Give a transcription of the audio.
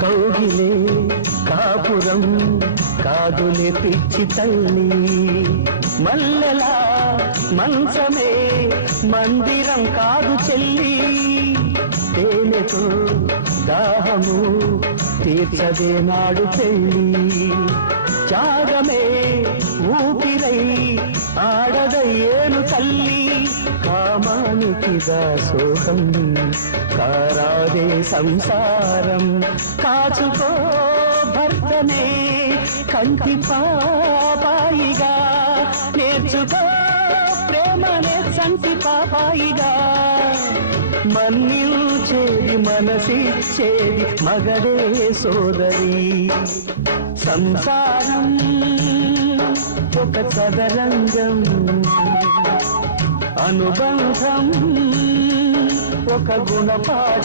కౌగిలే కాపురం కాదులే పిచ్చి తల్లి, మల్లెలా మంచమే మందిరం కాదు చెల్లి, తేనెతో దాహము తీర్చదే నాడు పెళ్ళి, త్యాగమే ఊపిరై ఆడదయ్యేను తల్లి, కామానికి దాసోహం కారాదే సంసారం, కాచుకో భర్తనే కంటి పాపాయిగా, నేర్చుకో ప్రేమనే సంటి పాపాయిగా, మన్నించేది మనసిచ్చేది మగడే సోదరి, సంసారం ఒక చదరంగం, అనుబంధం ఒక గుణపాఠం.